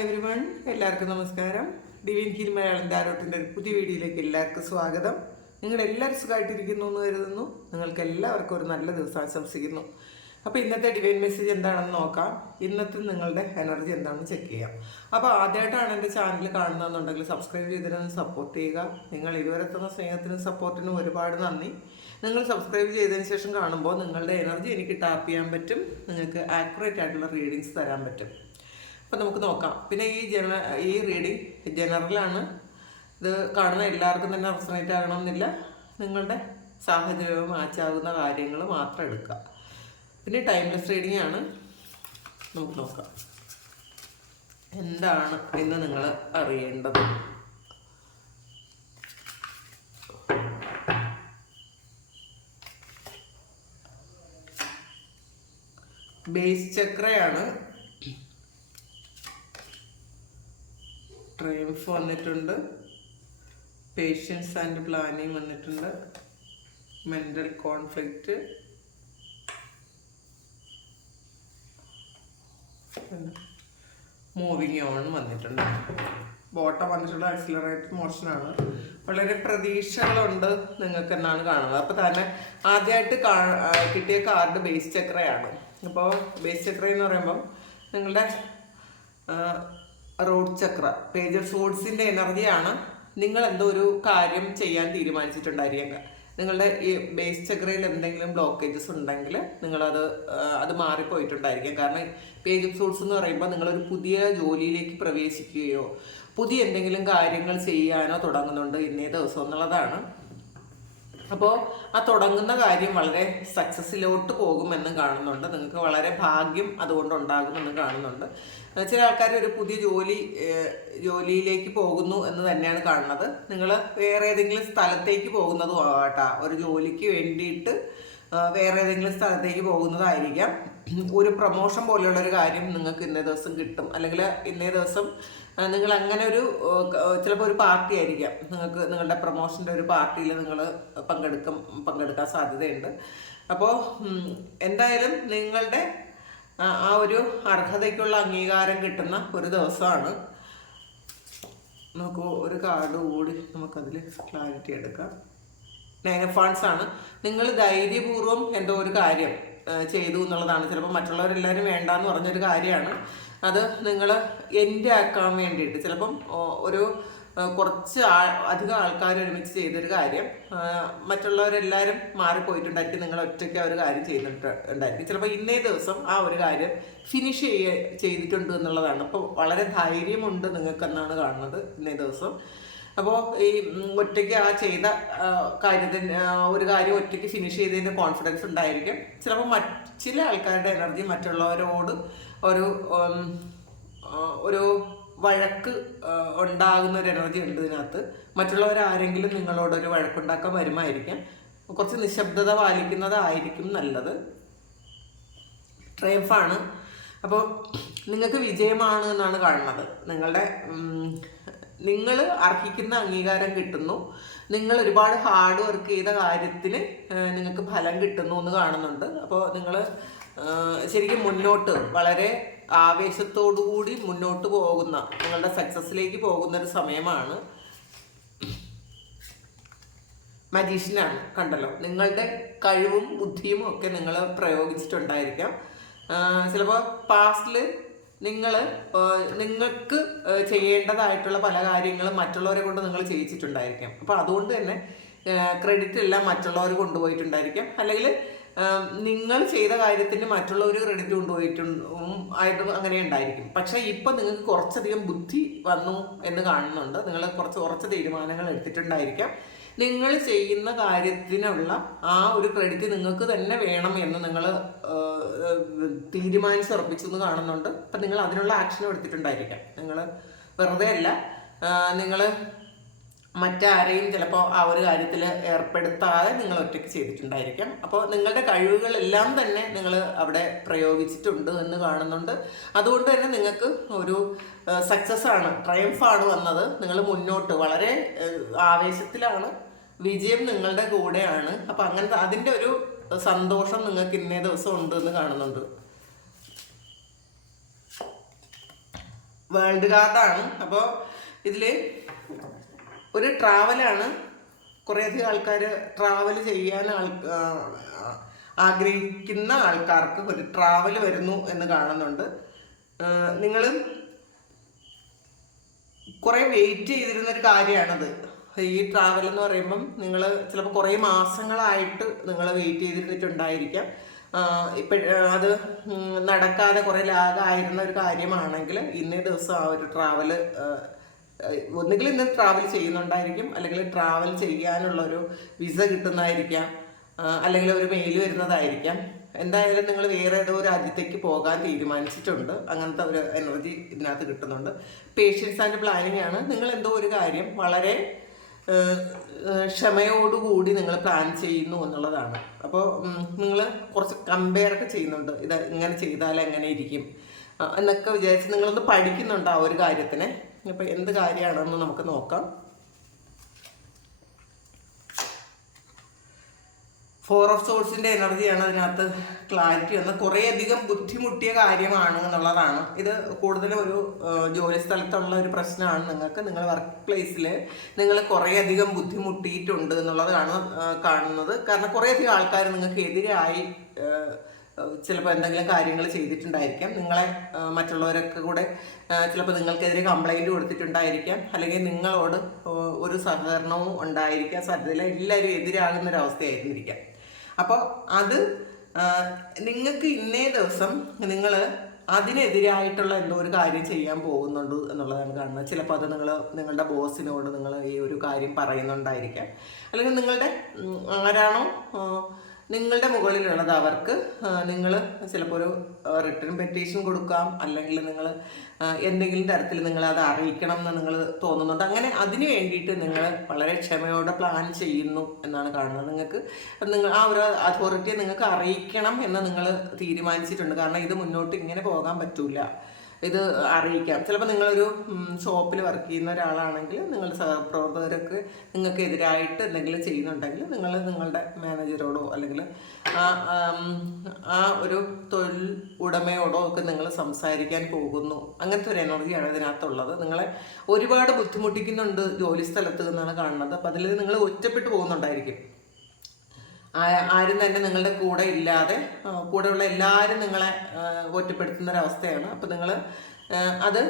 Hi everyone, എല്ലാവർക്കും നമസ്കാരം. Divine heal Malayalam ടാരോട്ടിൻ്റെ ഒരു പുതിയ വീഡിയോയിലേക്ക് എല്ലാവർക്കും സ്വാഗതം. നിങ്ങളെല്ലാവരും സുഖമായിട്ടിരിക്കുന്നു എന്ന് കരുതുന്നു. നിങ്ങൾക്ക് എല്ലാവർക്കും ഒരു നല്ല ദിവസം ആശംസിക്കുന്നു. അപ്പോൾ ഇന്നത്തെ ഡിവൈൻ മെസ്സേജ് എന്താണെന്ന് നോക്കാം. ഇന്നത്തെ നിങ്ങളുടെ എനർജി എന്താണെന്ന് ചെക്ക് ചെയ്യാം. അപ്പോൾ ആദ്യമായിട്ടാണ് എൻ്റെ ചാനൽ കാണുന്നതെന്നുണ്ടെങ്കിൽ സബ്സ്ക്രൈബ് ചെയ്തിരുന്ന് സപ്പോർട്ട് ചെയ്യുക. നിങ്ങൾ ഇതുവരെ എത്തുന്ന സ്നേഹത്തിനും സപ്പോർട്ടിനും ഒരുപാട് നന്ദി. നിങ്ങൾ സബ്സ്ക്രൈബ് ചെയ്തതിന് ശേഷം കാണുമ്പോൾ നിങ്ങളുടെ എനർജി എനിക്ക് ടാപ്പ് ചെയ്യാൻ പറ്റും. നിങ്ങൾക്ക് ആക്യുറേറ്റ് ആയിട്ടുള്ള റീഡിങ്സ് തരാൻ പറ്റും. അപ്പോൾ നമുക്ക് നോക്കാം. പിന്നെ ഈ റീഡിങ് ജനറലാണ്. ഇത് കാണുന്ന എല്ലാവർക്കും തന്നെ റെസണേറ്റ് ആകണമെന്നില്ല. നിങ്ങളുടെ സാഹചര്യവും മാച്ചാകുന്ന കാര്യങ്ങൾ മാത്രം എടുക്കുക. പിന്നെ ടൈംലെസ് റീഡിംഗ് ആണ്. നമുക്ക് നോക്കാം എന്താണ് എന്ന് നിങ്ങൾ അറിയേണ്ടത്. ബേസ് ചക്രയാണ്. ട്രയംഫ് വന്നിട്ടുണ്ട്, പേഷ്യൻസ് ആൻഡ് പ്ലാനിങ് വന്നിട്ടുണ്ട്, മെൻ്റൽ കോൺഫ്ലിക്റ്റ്, മൂവിങ് ഓൺ വന്നിട്ടുണ്ട്. ബോട്ടം വന്നിട്ടുള്ള ആക്സിലറേറ്റഡ് മോഷനാണ്. വളരെ പ്രതീക്ഷകളുണ്ട് നിങ്ങൾക്ക് എന്നാണ് കാണുന്നത്. അപ്പോൾ തന്നെ ആദ്യമായിട്ട് കിട്ടിയ കാർഡ് ബേസ് ചക്രയാണ്. അപ്പോൾ ബേസ് ചക്ര എന്ന് പറയുമ്പം നിങ്ങളുടെ റോഡ് ചക്ര, പേജ് ഓഫ് സോഡ്സിൻ്റെ എനർജിയാണ്. നിങ്ങൾ എന്തോ ഒരു കാര്യം ചെയ്യാൻ തീരുമാനിച്ചിട്ടുണ്ടായിരിക്കുക. നിങ്ങളുടെ ഈ ബേസ് ചക്രയിൽ എന്തെങ്കിലും ബ്ലോക്കേജസ് ഉണ്ടെങ്കിൽ അത് മാറിപ്പോയിട്ടുണ്ടായിരിക്കും. കാരണം പേജ് ഓഫ് സോഡ്സ് എന്ന് പറയുമ്പോൾ നിങ്ങളൊരു പുതിയ ജോലിയിലേക്ക് പ്രവേശിക്കുകയോ പുതിയ എന്തെങ്കിലും കാര്യങ്ങൾ ചെയ്യാനോ തുടങ്ങുന്നുണ്ട് ഇന്നേ ദിവസം എന്നുള്ളതാണ്. അപ്പോൾ ആ തുടങ്ങുന്ന കാര്യം വളരെ സക്സസ്സിലോട്ട് പോകുമെന്നും കാണുന്നുണ്ട്. നിങ്ങൾക്ക് വളരെ ഭാഗ്യം അതുകൊണ്ട് ഉണ്ടാകുമെന്നും കാണുന്നുണ്ട്. ചില ആൾക്കാർ ഒരു പുതിയ ജോലിയിലേക്ക് പോകുന്നു എന്ന് തന്നെയാണ് കാണുന്നത്. നിങ്ങൾ വേറെ ഏതെങ്കിലും സ്ഥലത്തേക്ക് പോകുന്നതും ആകട്ടെ, ഒരു ജോലിക്ക് വേണ്ടിയിട്ട് വേറെ ഏതെങ്കിലും സ്ഥലത്തേക്ക് പോകുന്നതായിരിക്കാം. ഒരു പ്രൊമോഷൻ പോലെയുള്ളൊരു കാര്യം നിങ്ങൾക്ക് ഇന്നേ ദിവസം കിട്ടും. അല്ലെങ്കിൽ ഇന്നേ ദിവസം നിങ്ങൾ അങ്ങനെ ചിലപ്പോൾ ഒരു പാർട്ടി ആയിരിക്കാം. നിങ്ങളുടെ പ്രൊമോഷൻ്റെ ഒരു പാർട്ടിയിൽ നിങ്ങൾ പങ്കെടുക്കാൻ സാധ്യതയുണ്ട്. അപ്പോൾ എന്തായാലും നിങ്ങളുടെ ആ ഒരു അർഹതയ്ക്കുള്ള അംഗീകാരം കിട്ടുന്ന ഒരു ദിവസമാണ്. നമുക്ക് ഒരു കാർഡ് കൂടി നമുക്കതിൽ ക്ലാരിറ്റി എടുക്കാം. 9 ഓഫ് വാണ്ട്സ് ആണ്. നിങ്ങൾ ധൈര്യപൂർവ്വം എന്തോ ഒരു കാര്യം ചെയ്തു എന്നുള്ളതാണ്. ചിലപ്പോൾ മറ്റുള്ളവരെല്ലാവരും വേണ്ടാന്ന് പറഞ്ഞൊരു കാര്യമാണ്. അത് നിങ്ങൾ എൻ്റെ ആക്കാൻ വേണ്ടിയിട്ട് ചിലപ്പം കുറച്ച് അധികം ആൾക്കാർ ഒരുമിച്ച് ചെയ്തൊരു കാര്യം മറ്റുള്ളവരെല്ലാവരും മാറിപ്പോയിട്ടുണ്ടായിരിക്കും. നിങ്ങൾ ഒറ്റയ്ക്ക് ആ ഒരു കാര്യം ചെയ്തിട്ടുണ്ടായിരിക്കും. ചിലപ്പോൾ ഇന്നേ ദിവസം ആ ഒരു കാര്യം ഫിനിഷ് ചെയ്തിട്ടുണ്ട് എന്നുള്ളതാണ്. അപ്പോൾ വളരെ ധൈര്യമുണ്ട് നിങ്ങൾക്കെന്നാണ് കാണുന്നത് ഇന്നേ ദിവസം. അപ്പോൾ ഈ ഒറ്റയ്ക്ക് ആ ചെയ്ത ഒരു കാര്യം ഒറ്റയ്ക്ക് ഫിനിഷ് ചെയ്തതിൻ്റെ കോൺഫിഡൻസ് ഉണ്ടായിരിക്കും. ചിലപ്പോൾ ചില ആൾക്കാരുടെ എനർജി മറ്റുള്ളവരോട് ഒരു വഴക്ക് ഉണ്ടാകുന്ന ഒരു എനർജി ഉണ്ട് ഇതിനകത്ത്. മറ്റുള്ളവരാരെങ്കിലും നിങ്ങളോടൊരു വഴക്കുണ്ടാക്കാൻ വരുമായിരിക്കാം. കുറച്ച് നിശബ്ദത പാലിക്കുന്നതായിരിക്കും നല്ലത്. ട്രയംഫാണ്. അപ്പോൾ നിങ്ങൾക്ക് വിജയമാണ് എന്നാണ് കാണുന്നത്. നിങ്ങൾ അർഹിക്കുന്ന അംഗീകാരം കിട്ടുന്നു. നിങ്ങൾ ഒരുപാട് ഹാർഡ് വർക്ക് ചെയ്ത കാര്യത്തിന് നിങ്ങൾക്ക് ഫലം കിട്ടുന്നു എന്ന് കാണുന്നുണ്ട്. അപ്പോൾ നിങ്ങൾ ശരിക്കും മുന്നോട്ട് വളരെ ആവേശത്തോടുകൂടി മുന്നോട്ട് പോകുന്ന, നിങ്ങളുടെ സക്സസ്സിലേക്ക് പോകുന്ന ഒരു സമയമാണ്. മജീഷ്യനാണ്. കണ്ടല്ലോ, നിങ്ങളുടെ കഴിവും ബുദ്ധിയും ഒക്കെ നിങ്ങൾ പ്രയോഗിച്ചിട്ടുണ്ടായിരിക്കാം. ചിലപ്പോൾ പാസ്റ്റിൽ നിങ്ങൾക്ക് ചെയ്യേണ്ടതായിട്ടുള്ള പല കാര്യങ്ങളും മറ്റുള്ളവരെ കൊണ്ട് നിങ്ങൾ ചെയ്യിച്ചിട്ടുണ്ടായിരിക്കാം. അപ്പോൾ അതുകൊണ്ട് തന്നെ ക്രെഡിറ്റ് എല്ലാം മറ്റുള്ളവർ കൊണ്ടുപോയിട്ടുണ്ടായിരിക്കാം. അല്ലെങ്കിൽ നിങ്ങൾ ചെയ്ത കാര്യത്തിന് മറ്റുള്ളവർ ക്രെഡിറ്റ് ആയിട്ടും അങ്ങനെ ഉണ്ടായിരിക്കും. പക്ഷേ ഇപ്പം നിങ്ങൾക്ക് കുറച്ചധികം ബുദ്ധി വന്നു എന്ന് കാണുന്നുണ്ട്. നിങ്ങൾ കുറച്ച് തീരുമാനങ്ങൾ എടുത്തിട്ടുണ്ടായിരിക്കാം. നിങ്ങൾ ചെയ്യുന്ന കാര്യത്തിനുള്ള ആ ഒരു ക്രെഡിറ്റ് നിങ്ങൾക്ക് തന്നെ വേണം എന്ന് നിങ്ങൾ തീരുമാനിച്ചുറപ്പിച്ചു എന്ന് കാണുന്നുണ്ട്. അപ്പം നിങ്ങൾ അതിനുള്ള ആക്ഷനും എടുത്തിട്ടുണ്ടായിരിക്കാം. നിങ്ങൾ വെറുതെ അല്ല, നിങ്ങൾ മറ്റാരെയും ചിലപ്പോൾ ആ ഒരു കാര്യത്തിൽ ഏർപ്പെടുത്താതെ നിങ്ങൾ ഒറ്റയ്ക്ക് ചെയ്തിട്ടുണ്ടായിരിക്കാം. അപ്പോൾ നിങ്ങളുടെ കഴിവുകളെല്ലാം തന്നെ നിങ്ങൾ അവിടെ പ്രയോഗിച്ചിട്ടുണ്ട് എന്ന് കാണുന്നുണ്ട്. അതുകൊണ്ട് തന്നെ നിങ്ങൾക്ക് ഒരു സക്സസ് ആണ്, ട്രയംഫാണ് വന്നത്. നിങ്ങൾ മുന്നോട്ട് വളരെ ആവേശത്തിലാണ്. വിജയം നിങ്ങളുടെ കൂടെയാണ്. അപ്പം അങ്ങനത്തെ അതിൻ്റെ ഒരു സന്തോഷം നിങ്ങൾക്ക് ഇന്നേ ദിവസം ഉണ്ട് എന്ന് കാണുന്നുണ്ട്. വേൾഡ് കാർഡാണ്. അപ്പോൾ ഇതിൽ ഒരു ട്രാവലാണ്. കുറേയധികം ആൾക്കാർ ട്രാവൽ ചെയ്യാൻ ആഗ്രഹിക്കുന്ന ആൾക്കാർക്ക് ഒരു ട്രാവൽ വരുന്നു എന്ന് കാണുന്നുണ്ട്. നിങ്ങൾ കുറേ വെയിറ്റ് ചെയ്തിരുന്നൊരു കാര്യമാണത്. ഈ ട്രാവൽ എന്ന് പറയുമ്പം നിങ്ങൾ ചിലപ്പോൾ കുറേ മാസങ്ങളായിട്ട് നിങ്ങൾ വെയിറ്റ് ചെയ്തിരുന്നിട്ടുണ്ടായിരിക്കാം. അത് നടക്കാതെ കുറേ ലാഗായിരുന്ന ഒരു കാര്യമാണെങ്കിൽ ഇന്നേ ദിവസം ആ ഒരു ട്രാവൽ ഒന്നുകിൽ ഇന്ന് ട്രാവൽ ചെയ്യുന്നുണ്ടായിരിക്കും, അല്ലെങ്കിൽ ട്രാവൽ ചെയ്യാനുള്ളൊരു വിസ കിട്ടുന്നതായിരിക്കാം, അല്ലെങ്കിൽ ഒരു മെയിൽ വരുന്നതായിരിക്കാം. എന്തായാലും നിങ്ങൾ വേറെ ഏതോ ഒരു രാജ്യത്തേക്ക് പോകാൻ തീരുമാനിച്ചിട്ടുണ്ട്. അങ്ങനത്തെ ഒരു എനർജി ഇതിനകത്ത് കിട്ടുന്നുണ്ട്. പേഷ്യൻസ് ആൻഡ് പ്ലാനിങ് ആണ്. നിങ്ങൾ എന്തോ ഒരു കാര്യം വളരെ ക്ഷമയോടുകൂടി നിങ്ങൾ പ്ലാൻ ചെയ്യുന്നു എന്നുള്ളതാണ്. അപ്പോൾ നിങ്ങൾ കുറച്ച് കമ്പയർ ഒക്കെ ചെയ്യുന്നുണ്ട്. ഇത് ഇങ്ങനെ ചെയ്താൽ എങ്ങനെ ഇരിക്കും എന്നൊക്കെ വിചാരിച്ച് നിങ്ങളൊന്ന് പഠിക്കുന്നുണ്ട് ആ ഒരു കാര്യത്തിനെ. അപ്പോൾ എന്ത് കാര്യമാണെന്ന് നമുക്ക് നോക്കാം. 4 ഓഫ് സോഴ്സിൻ്റെ എനർജിയാണ് അതിനകത്ത് ക്ലാരിറ്റി വന്ന് കുറേയധികം ബുദ്ധിമുട്ടിയ കാര്യമാണ് എന്നുള്ളതാണ്. ഇത് കൂടുതലും ഒരു ജോലി സ്ഥലത്തുള്ള ഒരു പ്രശ്നമാണ്. നിങ്ങൾ വർക്ക് പ്ലേസിൽ നിങ്ങൾ കുറേയധികം ബുദ്ധിമുട്ടിയിട്ടുണ്ട് എന്നുള്ളതാണ് കാണുന്നത്. കാരണം കുറേയധികം ആൾക്കാർ നിങ്ങൾക്ക് എതിരായി ചിലപ്പോൾ എന്തെങ്കിലും കാര്യങ്ങൾ ചെയ്തിട്ടുണ്ടായിരിക്കാം. നിങ്ങളെ മറ്റുള്ളവരൊക്കെ കൂടെ ചിലപ്പോൾ നിങ്ങൾക്കെതിരെ കംപ്ലൈൻറ്റ് കൊടുത്തിട്ടുണ്ടായിരിക്കാം, അല്ലെങ്കിൽ നിങ്ങളോട് ഒരു സഹകരണവും ഉണ്ടായിരിക്കാം. സാധ്യതയില്ല എല്ലാവരും എതിരാകുന്നൊരവസ്ഥയായിരുന്നിരിക്കാം. അപ്പോൾ അത് നിങ്ങൾക്ക് ഇന്നേ ദിവസം നിങ്ങൾ അതിനെതിരായിട്ടുള്ള എന്തോ ഒരു കാര്യം ചെയ്യാൻ പോകുന്നുണ്ട് എന്നുള്ളതാണ് കാണുന്നത്. ചിലപ്പോൾ അത് നിങ്ങളുടെ ബോസിനോട് നിങ്ങൾ ഈ ഒരു കാര്യം പറയുന്നുണ്ടായിരിക്കാം, അല്ലെങ്കിൽ നിങ്ങളുടെ ആരാണോ നിങ്ങളുടെ മുകളിലുള്ളത് അവർക്ക് നിങ്ങൾ ചിലപ്പോൾ ഒരു റിട്ടേൺ പെറ്റീഷൻ കൊടുക്കാം, അല്ലെങ്കിൽ നിങ്ങൾ എന്തെങ്കിലും തരത്തിൽ നിങ്ങളത് അറിയിക്കണം എന്ന് നിങ്ങൾ തോന്നുന്നുണ്ട്. അങ്ങനെ അതിന് വേണ്ടിയിട്ട് നിങ്ങൾ വളരെ ക്ഷമയോടെ പ്ലാൻ ചെയ്യുന്നു എന്നാണ് കാണുന്നത്. നിങ്ങൾ ആ ഒരു അതോറിറ്റിയെ നിങ്ങൾക്ക് അറിയിക്കണം എന്ന് നിങ്ങൾ തീരുമാനിച്ചിട്ടുണ്ട്. കാരണം ഇത് മുന്നോട്ട് ഇങ്ങനെ പോകാൻ പറ്റില്ല, ഇത് അറിയിക്കാം. ചിലപ്പോൾ നിങ്ങളൊരു ഷോപ്പിൽ വർക്ക് ചെയ്യുന്ന ഒരാളാണെങ്കിൽ നിങ്ങളുടെ സഹപ്രവർത്തകരൊക്കെ നിങ്ങൾക്ക് എതിരായിട്ട് എന്തെങ്കിലും ചെയ്യുന്നുണ്ടെങ്കിൽ നിങ്ങൾ നിങ്ങളുടെ മാനേജറോടോ അല്ലെങ്കിൽ ആ ഒരു തൊഴിൽ ഉടമയോടോ ഒക്കെ നിങ്ങൾ സംസാരിക്കാൻ പോകുന്നു. അങ്ങനത്തെ ഒരു എനർജിയാണ് ഇതിനകത്തുള്ളത്. നിങ്ങളെ ഒരുപാട് ബുദ്ധിമുട്ടിക്കുന്നുണ്ട് ജോലി സ്ഥലത്ത് എന്നാണ് കാണുന്നത്. അപ്പം അതിൽ നിങ്ങൾ ഒറ്റപ്പെട്ടു പോകുന്നുണ്ടായിരിക്കും. ആരും തന്നെ നിങ്ങളുടെ കൂടെ ഇല്ലാതെ കൂടെയുള്ള എല്ലാവരും നിങ്ങളെ ഒറ്റപ്പെടുത്തുന്നൊരവസ്ഥയാണ്. അപ്പോൾ നിങ്ങൾ അത്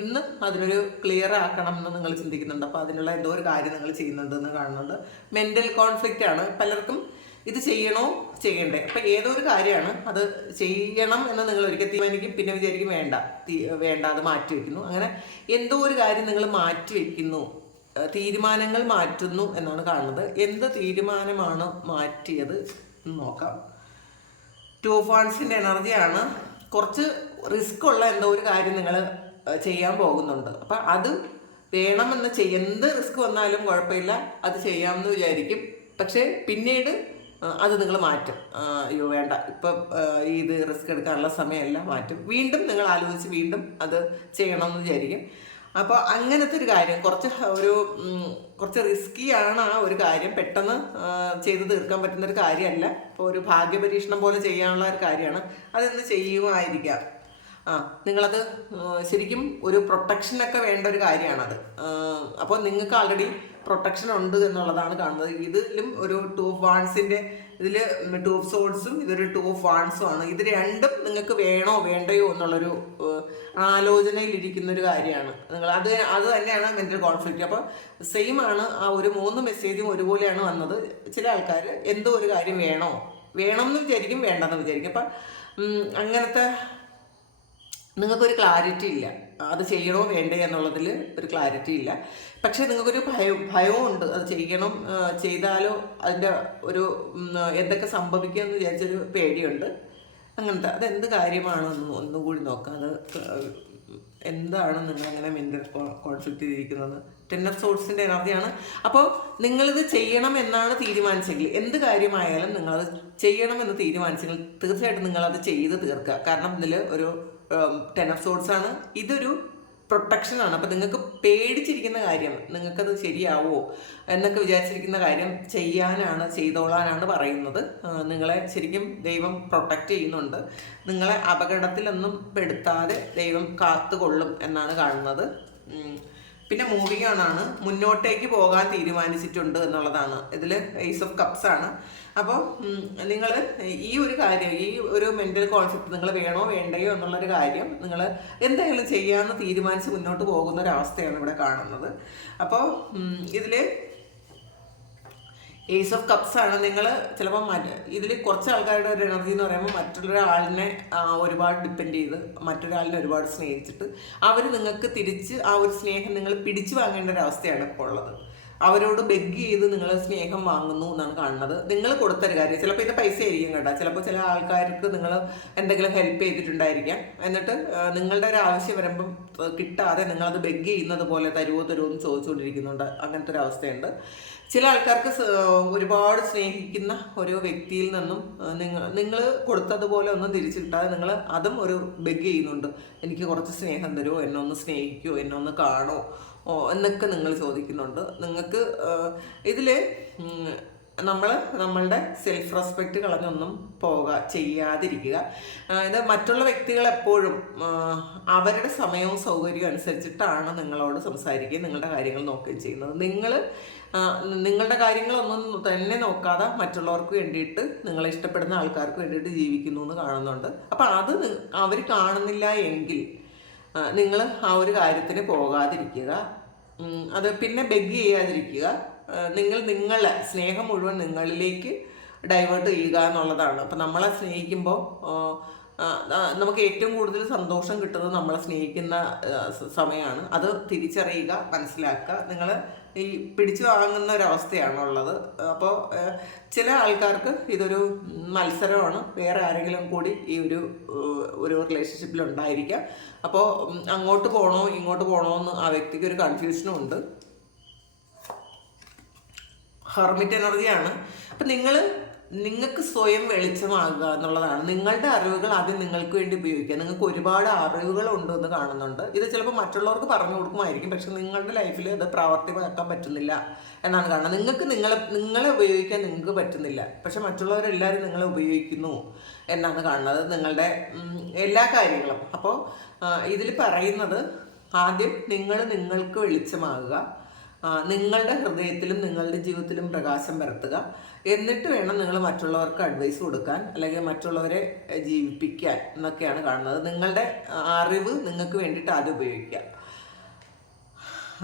ഇന്ന് അതിനൊരു ക്ലിയർ ആക്കണം എന്ന് നിങ്ങൾ ചിന്തിക്കുന്നുണ്ട്. അപ്പോൾ അതിനുള്ള എന്തോ ഒരു കാര്യം നിങ്ങൾ ചെയ്യുന്നുണ്ടെന്ന് കാണുന്നുണ്ട്. മെൻ്റൽ കോൺഫ്ലിക്റ്റ് ആണ്. പലർക്കും ഇത് ചെയ്യണോ ചെയ്യണ്ടേ, അപ്പം ഏതോ ഒരു കാര്യമാണ് അത് ചെയ്യണം എന്ന് നിങ്ങൾ ഒരിക്കൽ തീരുമാനിക്കും, പിന്നെ വിചാരിക്കും വേണ്ട അത് മാറ്റി വയ്ക്കുന്നു. അങ്ങനെ എന്തോ ഒരു കാര്യം നിങ്ങൾ മാറ്റി വയ്ക്കുന്നു, തീരുമാനങ്ങൾ മാറ്റുന്നു എന്നാണ് കാണുന്നത്. എന്ത് തീരുമാനമാണ് മാറ്റിയത് നോക്കാം. 2 ഓഫ് വാൻഡ്സിൻ്റെ എനർജിയാണ്. കുറച്ച് റിസ്ക് ഉള്ള എന്തോ ഒരു കാര്യം നിങ്ങൾ ചെയ്യാൻ പോകുന്നുണ്ട്. അപ്പം അത് വേണമെന്ന് എന്ത് റിസ്ക് വന്നാലും കുഴപ്പമില്ല, അത് ചെയ്യാമെന്ന് വിചാരിക്കും. പക്ഷേ പിന്നീട് അത് നിങ്ങൾ മാറ്റും. അയ്യോ വേണ്ട, ഇപ്പം ഇത് റിസ്ക് എടുക്കാനുള്ള സമയമല്ല, മാറ്റും. വീണ്ടും നിങ്ങൾ ആലോചിച്ച് വീണ്ടും അത് ചെയ്യണമെന്ന് വിചാരിക്കും. അപ്പോൾ അങ്ങനത്തെ ഒരു കാര്യം കുറച്ച് റിസ്ക്കിയാണ്. ആ ഒരു കാര്യം പെട്ടെന്ന് ചെയ്ത് തീർക്കാൻ പറ്റുന്നൊരു കാര്യമല്ല. ഇപ്പോൾ ഒരു ഭാഗ്യപരീക്ഷണം പോലെ ചെയ്യാനുള്ള ഒരു കാര്യമാണ്. അതെന്ന് ചെയ്യുമായിരിക്കാം. നിങ്ങളത് ശരിക്കും ഒരു പ്രൊട്ടക്ഷനൊക്കെ വേണ്ട ഒരു കാര്യമാണത്. അപ്പോൾ നിങ്ങൾക്ക് ആൾറെഡി പ്രൊട്ടക്ഷൻ ഉണ്ട് എന്നുള്ളതാണ് കാണുന്നത്. ഇതിലും ഒരു 2 ഓഫ് വാൻഡ്സിൻ്റെ ഇതിൽ 2 ഓഫ് സോഡ്സും ഇതൊരു 2 ഓഫ് വാൻഡ്സും ആണ്. ഇത് രണ്ടും നിങ്ങൾക്ക് വേണോ വേണ്ടയോ എന്നുള്ളൊരു ആലോചനയിലിരിക്കുന്നൊരു കാര്യമാണ്. അത് തന്നെയാണ് മെൻ്റൽ കോൺഫ്ലിക്റ്റ്. അപ്പോൾ സെയിം ആണ്. ആ ഒരു 3 മെസ്സേജും ഒരുപോലെയാണ് വന്നത്. ചില ആൾക്കാർ എന്തോ ഒരു കാര്യം വേണം എന്ന് വിചാരിക്കും, വേണ്ടെന്ന് വിചാരിക്കും. അപ്പം അങ്ങനത്തെ നിങ്ങൾക്കൊരു ക്ലാരിറ്റി ഇല്ല, അത് ചെയ്യണോ വേണ്ടേ എന്നുള്ളതിൽ ഒരു ക്ലാരിറ്റി ഇല്ല. പക്ഷേ നിങ്ങൾക്കൊരു ഭയവും ഉണ്ട്, അത് ചെയ്താലോ അതിൻ്റെ ഒരു എന്തൊക്കെ സംഭവിക്കുമെന്ന് വിചാരിച്ചൊരു പേടിയുണ്ട്. അങ്ങനത്തെ അതെന്ത് കാര്യമാണെന്ന് ഒന്നും കൂടി നോക്കാം. അത് എന്താണ് നിങ്ങളങ്ങനെ മെൻ്റൽ കോൺഫ്ലിക്റ്റ് ചെയ്തിരിക്കുന്നത്? 10 ഓഫ് സോഡ്സിൻ്റെ എനർജിയാണ്. അപ്പോൾ നിങ്ങളിത് ചെയ്യണം എന്നാണ് തീരുമാനിച്ചെങ്കിൽ, എന്ത് കാര്യമായാലും നിങ്ങളത് ചെയ്യണമെന്ന് തീരുമാനിച്ചെങ്കിൽ തീർച്ചയായിട്ടും നിങ്ങളത് ചെയ്ത് തീർക്കുക. കാരണം ഇതിൽ ഒരു 10 ഓഫ് സോഡ്സ് ആണ്. ഇതൊരു പ്രൊട്ടക്ഷനാണ്. അപ്പം നിങ്ങൾക്ക് പേടിച്ചിരിക്കുന്ന കാര്യം, നിങ്ങൾക്കത് ശരിയാവോ എന്നൊക്കെ വിചാരിച്ചിരിക്കുന്ന കാര്യം ചെയ്തോളാനാണ് പറയുന്നത്. നിങ്ങളെ ശരിക്കും ദൈവം പ്രൊട്ടക്റ്റ് ചെയ്യുന്നുണ്ട്. നിങ്ങളെ അപകടത്തിലൊന്നും പെടുത്താതെ ദൈവം കാത്തുകൊള്ളും എന്നാണ് കാണുന്നത്. പിന്നെ മൂവിങ് ആണ്, മുന്നോട്ടേക്ക് പോകാൻ തീരുമാനിച്ചിട്ടുണ്ട് എന്നുള്ളതാണ്. ഇതിൽ ഏസ് ഓഫ് കപ്സ് ആണ്. അപ്പോൾ നിങ്ങൾ ഈ ഒരു കാര്യം, ഈ ഒരു മെൻ്റൽ കോൺസെപ്റ്റ് നിങ്ങൾ വേണോ വേണ്ടയോ എന്നുള്ളൊരു കാര്യം നിങ്ങൾ എന്തായാലും ചെയ്യാമെന്ന് തീരുമാനിച്ച് മുന്നോട്ട് പോകുന്ന ഒരവസ്ഥയാണ് ഇവിടെ കാണുന്നത്. അപ്പോൾ ഇതിൽ ഏസ് ഓഫ് കപ്സ് ആണ്. നിങ്ങൾ ചിലപ്പോൾ ഇതിൽ കുറച്ച് ആൾക്കാരുടെ ഒരു എനർജി എന്ന് പറയുമ്പോൾ മറ്റൊരാളിനെ ഒരുപാട് ഡിപ്പെൻഡ് ചെയ്ത് മറ്റൊരാളിനെ ഒരുപാട് സ്നേഹിച്ചിട്ട് അവർ നിങ്ങൾക്ക് തിരിച്ച് ആ ഒരു സ്നേഹം നിങ്ങൾ പിടിച്ചു വാങ്ങേണ്ട ഒരു അവസ്ഥയാണ് ഇപ്പോൾ ഉള്ളത്. അവരോട് ബെഗ് ചെയ്ത് നിങ്ങൾ സ്നേഹം വാങ്ങുന്നു എന്നാണ് കാണുന്നത്. നിങ്ങൾ കൊടുത്തൊരു കാര്യം, ചിലപ്പോൾ ഇത് പൈസ ആയിരിക്കും കേട്ടോ, ചിലപ്പോൾ ചില ആൾക്കാർക്ക് നിങ്ങൾ എന്തെങ്കിലും ഹെൽപ്പ് ചെയ്തിട്ടുണ്ടായിരിക്കാം. എന്നിട്ട് നിങ്ങളുടെ ഒരു ആവശ്യം വരുമ്പം കിട്ടാതെ നിങ്ങളത് ബെഗ് ചെയ്യുന്നത് പോലെ തരുമോ എന്ന് ചോദിച്ചുകൊണ്ടിരിക്കുന്നുണ്ട്. അങ്ങനത്തെ ഒരു അവസ്ഥയുണ്ട്. ചില ആൾക്കാർക്ക് ഒരുപാട് സ്നേഹിക്കുന്ന ഒരു വ്യക്തിയിൽ നിന്നും നിങ്ങൾ കൊടുത്തതുപോലെ ഒന്നും തിരിച്ചു കിട്ടാതെ നിങ്ങൾ അതും ഒരു ബെഗ് ചെയ്യുന്നുണ്ട്. എനിക്ക് കുറച്ച് സ്നേഹം തരുമോ, എന്നെ ഒന്ന് സ്നേഹിക്കുമോ, എന്നെ ഒന്ന് കാണുമോ എന്നൊക്കെ നിങ്ങൾ ചോദിക്കുന്നുണ്ട്. നിങ്ങൾക്ക് ഇതിൽ നമ്മളുടെ സെൽഫ് റെസ്പെക്റ്റ് കളഞ്ഞൊന്നും ചെയ്യാതിരിക്കുക. ഇത് മറ്റുള്ള വ്യക്തികൾ എപ്പോഴും അവരുടെ സമയവും സൗകര്യവും അനുസരിച്ചിട്ടാണ് നിങ്ങളോട് സംസാരിക്കുകയും നിങ്ങളുടെ കാര്യങ്ങൾ നോക്കുകയും ചെയ്യുന്നത്. നിങ്ങളുടെ കാര്യങ്ങളൊന്നും തന്നെ നോക്കാതെ മറ്റുള്ളവർക്ക് വേണ്ടിയിട്ട്, നിങ്ങളെ ഇഷ്ടപ്പെടുന്ന ആൾക്കാർക്ക് വേണ്ടിയിട്ട് ജീവിക്കുന്നു എന്ന് കാണുന്നുണ്ട്. അപ്പം അത് അവർ കാണുന്നില്ല എങ്കിൽ നിങ്ങൾ ആ ഒരു കാര്യത്തിന് പോകാതിരിക്കുക. അത് പിന്നെ ബെഗ് ചെയ്യാതിരിക്കുക. നിങ്ങളെ സ്നേഹം മുഴുവൻ നിങ്ങളിലേക്ക് ഡൈവേർട്ട് ചെയ്യുക എന്നുള്ളതാണ്. അപ്പം നമ്മളെ സ്നേഹിക്കുമ്പോൾ നമുക്ക് ഏറ്റവും കൂടുതൽ സന്തോഷം കിട്ടുന്നത് നമ്മളെ സ്നേഹിക്കുന്ന സമയമാണ്. അത് തിരിച്ചറിയുക, മനസ്സിലാക്കുക. നിങ്ങൾ ഈ പിടിച്ചു വാങ്ങുന്ന ഒരവസ്ഥയാണുള്ളത്. അപ്പോൾ ചില ആൾക്കാർക്ക് ഇതൊരു മത്സരമാണ്, വേറെ ആരെങ്കിലും കൂടി ഈ ഒരു റിലേഷൻഷിപ്പിൽ ഉണ്ടായിരിക്കാം. അപ്പോൾ അങ്ങോട്ട് പോകണോ ഇങ്ങോട്ട് പോകണോ എന്ന് ആ വ്യക്തിക്ക് ഒരു കൺഫ്യൂഷനും ഉണ്ട്. ഹെർമിറ്റ് എനർജിയാണ്. അപ്പം നിങ്ങൾക്ക് സ്വയം വെളിച്ചമാകുക എന്നുള്ളതാണ്. നിങ്ങളുടെ അറിവുകൾ ആദ്യം നിങ്ങൾക്ക് വേണ്ടി ഉപയോഗിക്കുക. നിങ്ങൾക്ക് ഒരുപാട് അറിവുകൾ ഉണ്ടെന്ന് കാണുന്നുണ്ട്. ഇത് ചിലപ്പോൾ മറ്റുള്ളവർക്ക് പറഞ്ഞു കൊടുക്കുമായിരിക്കും, പക്ഷെ നിങ്ങളുടെ ലൈഫിൽ അത് പ്രാവർത്തികമാക്കാൻ പറ്റുന്നില്ല എന്നാണ് കാണുന്നത്. നിങ്ങളെ ഉപയോഗിക്കാൻ നിങ്ങൾക്ക് പറ്റുന്നില്ല, പക്ഷെ മറ്റുള്ളവരെല്ലാവരും നിങ്ങളെ ഉപയോഗിക്കുന്നു എന്നാണ് കാണുന്നത്, നിങ്ങളുടെ എല്ലാ കാര്യങ്ങളും. അപ്പോൾ ഇതിൽ പറയുന്നത് ആദ്യം നിങ്ങൾക്ക് വെളിച്ചമാകുക, നിങ്ങളുടെ ഹൃദയത്തിലും നിങ്ങളുടെ ജീവിതത്തിലും പ്രകാശം പരത്തുക. എന്നിട്ട് വേണം നിങ്ങൾ മറ്റുള്ളവർക്ക് അഡ്വൈസ് കൊടുക്കാൻ അല്ലെങ്കിൽ മറ്റുള്ളവരെ ജീവിപ്പിക്കാൻ എന്നൊക്കെയാണ് കാണുന്നത്. നിങ്ങളുടെ അറിവ് നിങ്ങൾക്ക് വേണ്ടിയിട്ട് ആദ്യം ഉപയോഗിക്കുക,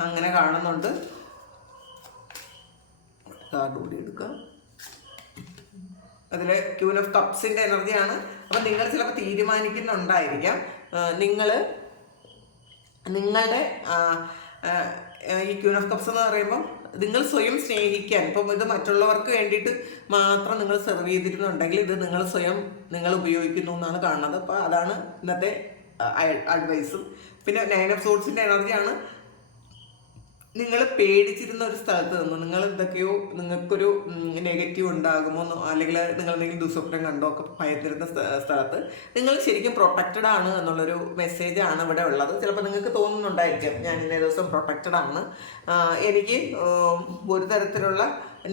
അങ്ങനെ കാണുന്നുണ്ട്. കാർഡ് കൂടി എടുക്കുക. അതിൽ ക്യൂൻ ഓഫ് കപ്സിൻ്റെ എനർജിയാണ്. അപ്പം നിങ്ങൾ ചിലപ്പോൾ തീരുമാനിക്കുന്നുണ്ടായിരിക്കാം നിങ്ങളുടെ ഈ ക്യൂൻ ഓഫ് കപ്സ് എന്ന് പറയുമ്പോൾ നിങ്ങൾ സ്വയം സ്നേഹിക്കാൻ, ഇപ്പം ഇത് മറ്റുള്ളവർക്ക് വേണ്ടിയിട്ട് മാത്രം നിങ്ങൾ സെർവ് ചെയ്തിരുന്നുണ്ടെങ്കിൽ ഇത് നിങ്ങൾ ഉപയോഗിക്കുന്നു എന്നാണ് കാണുന്നത്. അപ്പോൾ അതാണ് ഇന്നത്തെ അഡ്വൈസും. പിന്നെ 9 ഓഫ് സോർഡ്സിൻ്റെ എനർജിയാണ്. നിങ്ങൾ പേടിച്ചിരുന്ന ഒരു സ്ഥലത്ത് നിന്ന് നിങ്ങൾ എന്തൊക്കെയോ നിങ്ങൾക്കൊരു നെഗറ്റീവ് ഉണ്ടാകുമോ അല്ലെങ്കിൽ നിങ്ങൾ എന്തെങ്കിലും ദുസ്വപ്നം കണ്ടോ ഒക്കെ ഭയത്തിരുന്ന സ്ഥലത്ത് നിങ്ങൾ ശരിക്കും പ്രൊട്ടക്റ്റഡ് ആണ് എന്നുള്ളൊരു മെസ്സേജാണ് ഇവിടെ ഉള്ളത്. ചിലപ്പോൾ നിങ്ങൾക്ക് തോന്നുന്നുണ്ടായിരിക്കാം ഞാൻ ഇന്നേ ദിവസം പ്രൊട്ടക്റ്റഡ് ആണ്, എനിക്ക് ഒരു തരത്തിലുള്ള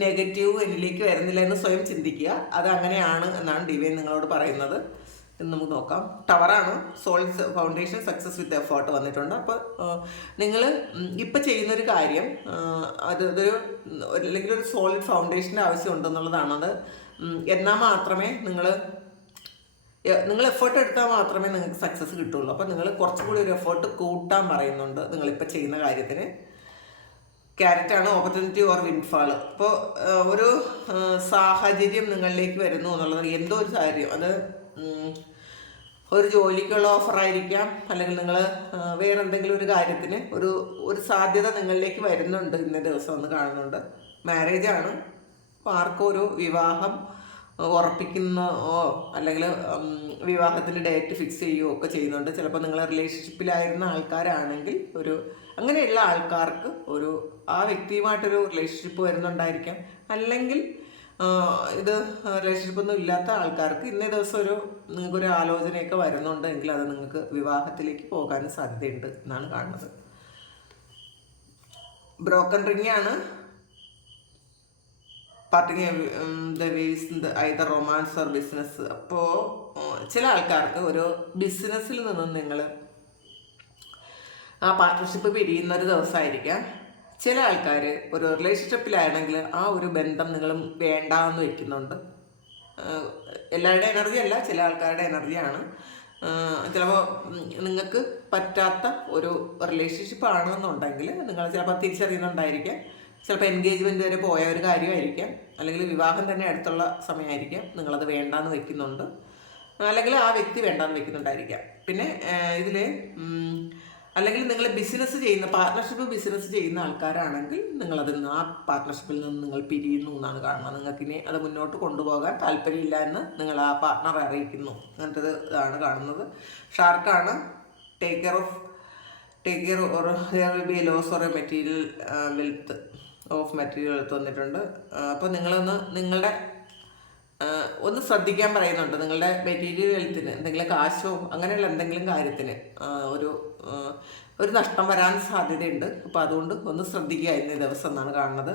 നെഗറ്റീവ് എന്നിലേക്ക് വരുന്നില്ല എന്ന് സ്വയം ചിന്തിക്കുക. അത് അങ്ങനെയാണ് എന്നാണ് ഡിവൈൻ നിങ്ങളോട് പറയുന്നത്. നമുക്ക് നോക്കാം. ടവറാണ്. Souls foundation success with effort വന്നിട്ടുണ്ട്. അപ്പോൾ നിങ്ങൾ ഇപ്പം ചെയ്യുന്നൊരു കാര്യം അതൊരു അല്ലെങ്കിൽ ഒരു സോളിഡ് ഫൗണ്ടേഷൻ്റെ ആവശ്യമുണ്ടെന്നുള്ളതാണത്. എന്നാൽ മാത്രമേ നിങ്ങൾ എഫേർട്ട് എടുത്താൽ മാത്രമേ നിങ്ങൾക്ക് സക്സസ് കിട്ടുള്ളൂ. അപ്പോൾ നിങ്ങൾ കുറച്ചും കൂടി ഒരു എഫേർട്ട് കൂട്ടാൻ പറയുന്നുണ്ട് നിങ്ങളിപ്പോൾ ചെയ്യുന്ന കാര്യത്തിന്. ക്യാരറ്റാണ് ഓപ്പർച്യൂണിറ്റി ഓർ വിൻഫാൾ. അപ്പോൾ ഒരു സാഹചര്യം നിങ്ങളിലേക്ക് വരുന്നു എന്നുള്ളത് എന്തോ ഒരു കാര്യം, അത് ഒരു ജോലിക്കുള്ള ഓഫറായിരിക്കാം, അല്ലെങ്കിൽ നിങ്ങൾ വേറെ എന്തെങ്കിലും ഒരു കാര്യത്തിന് ഒരു സാധ്യത നിങ്ങളിലേക്ക് വരുന്നുണ്ട് ഇന്ന ദിവസം എന്ന് കാണുന്നുണ്ട്. മാരേജാണ്. അപ്പോൾ ആർക്കും ഒരു വിവാഹം ഉറപ്പിക്കുന്നോ അല്ലെങ്കിൽ വിവാഹത്തിൻ്റെ ഡേറ്റ് ഫിക്സ് ചെയ്യുകയോ ഒക്കെ ചെയ്യുന്നുണ്ട്. ചിലപ്പോൾ നിങ്ങൾ റിലേഷൻഷിപ്പിലായിരുന്ന ആൾക്കാരാണെങ്കിൽ അങ്ങനെയുള്ള ആൾക്കാർക്ക് ആ വ്യക്തിയുമായിട്ടൊരു റിലേഷൻഷിപ്പ് വരുന്നുണ്ടായിരിക്കാം. അല്ലെങ്കിൽ ഇത് റിലേഷൻഷിപ്പൊന്നും ഇല്ലാത്ത ആൾക്കാർക്ക് ഇന്നേ ദിവസം നിങ്ങൾക്കൊരു ആലോചനയൊക്കെ വരുന്നുണ്ടെങ്കിൽ അത് നിങ്ങൾക്ക് വിവാഹത്തിലേക്ക് പോകാനും സാധ്യതയുണ്ട് എന്നാണ് കാണുന്നത്. ബ്രോക്കൺ റിംഗ് ആണ്. Parting the vase either romance or business. അപ്പോൾ ചില ആൾക്കാർക്ക് ഒരു ബിസിനസ്സിൽ നിന്നും നിങ്ങൾ ആ പാർട്ട്ണർഷിപ്പ് പിരിയുന്ന ഒരു ദിവസമായിരിക്കാം. ചില ആൾക്കാർ ഒരു റിലേഷൻഷിപ്പിലാണെങ്കിൽ ആ ഒരു ബന്ധം നിങ്ങൾ വേണ്ടാന്ന് വെക്കുന്നുണ്ട്. എല്ലാവരുടെ എനർജി അല്ല, ചില ആൾക്കാരുടെ എനർജിയാണ്. ചിലപ്പോൾ നിങ്ങൾക്ക് പറ്റാത്ത ഒരു റിലേഷൻഷിപ്പ് ആണെന്നുണ്ടെങ്കിൽ നിങ്ങൾ ചിലപ്പോൾ തിരിച്ചറിയുന്നുണ്ടായിരിക്കാം. ചിലപ്പോൾ എൻഗേജ്മെൻറ്റ് വരെ പോയ ഒരു കാര്യമായിരിക്കാം, അല്ലെങ്കിൽ വിവാഹം തന്നെ അടുത്തുള്ള സമയമായിരിക്കാം. നിങ്ങളത് വേണ്ടാന്ന് വെക്കുന്നുണ്ട്, അല്ലെങ്കിൽ ആ വ്യക്തി വേണ്ടാന്ന് വെക്കുന്നുണ്ടായിരിക്കാം. പിന്നെ ഇതിൽ അല്ലെങ്കിൽ നിങ്ങൾ ബിസിനസ് ചെയ്യുന്ന ബിസിനസ് ചെയ്യുന്ന ആൾക്കാരാണെങ്കിൽ ആ പാർട്ട്ണർഷിപ്പിൽ നിന്ന് നിങ്ങൾ പിരിയുന്നു എന്നാണ് കാണുന്നത്. നിങ്ങൾക്കിനി അത് മുന്നോട്ട് കൊണ്ടുപോകാൻ താല്പര്യമില്ല എന്ന് നിങ്ങൾ ആ പാർട്ട്ണറെ അറിയിക്കുന്നു. അങ്ങനത്തെ ഇതാണ് കാണുന്നത്. ഷാർക്കാണ്. Take care or there will be a loss or a material wealth വന്നിട്ടുണ്ട്. അപ്പോൾ നിങ്ങളുടെ ഒന്ന് ശ്രദ്ധിക്കാൻ പറയുന്നുണ്ട്. നിങ്ങളുടെ മെറ്റീരിയൽ വെൽത്തിന്, എന്തെങ്കിലും കാശോ അങ്ങനെയുള്ള എന്തെങ്കിലും കാര്യത്തിന് ഒരു നഷ്ടം വരാൻ സാധ്യതയുണ്ട്. അപ്പോൾ അതുകൊണ്ട് ഒന്ന് ശ്രദ്ധിക്കുക ഇന്നേ ദിവസം എന്നാണ് കാണുന്നത്.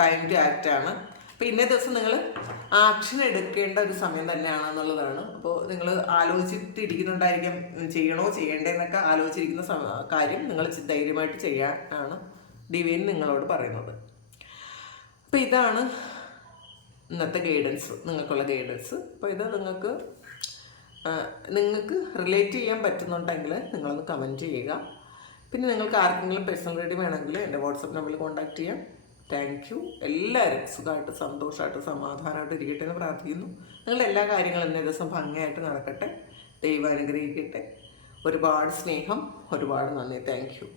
ടൈം ടു ആക്റ്റ് ആണ്. അപ്പോൾ ഇന്നേ ദിവസം നിങ്ങൾ ആക്ഷൻ എടുക്കേണ്ട ഒരു സമയം തന്നെയാണെന്നുള്ളതാണ്. അപ്പോൾ നിങ്ങൾ ആലോചിച്ചിട്ടിരിക്കുന്നുണ്ടായിരിക്കും, ചെയ്യണോ ചെയ്യേണ്ടതെന്നൊക്കെ ആലോചിച്ചിരിക്കുന്ന കാര്യം നിങ്ങൾ ധൈര്യമായിട്ട് ചെയ്യാനാണ് ഡിവൈൻ നിങ്ങളോട് പറയുന്നത്. അപ്പോൾ ഇതാണ് ഇന്നത്തെ ഗൈഡൻസ്, നിങ്ങൾക്കുള്ള ഗൈഡൻസ്. അപ്പോൾ ഇത് നിങ്ങൾക്ക് റിലേറ്റ് ചെയ്യാൻ പറ്റുന്നുണ്ടെങ്കിൽ നിങ്ങളൊന്ന് കമൻറ്റ് ചെയ്യുക. പിന്നെ നിങ്ങൾക്ക് ആർക്കെങ്കിലും പേഴ്സണൽ റീഡിങ് വേണമെങ്കിൽ എൻ്റെ വാട്സപ്പ് നമ്പറിൽ കോൺടാക്റ്റ് ചെയ്യാം. Thank you. എല്ലാവരും സുഖമായിട്ട് സന്തോഷമായിട്ട് സമാധാനമായിട്ട് ഇരിക്കട്ടെ എന്ന് പ്രാർത്ഥിക്കുന്നു. നിങ്ങളുടെ എല്ലാ കാര്യങ്ങളും ഇന്നേ ദിവസം ഭംഗിയായിട്ട് നടക്കട്ടെ. ദൈവം അനുഗ്രഹിക്കട്ടെ. ഒരുപാട് സ്നേഹം, ഒരുപാട് നന്ദി. Thank you.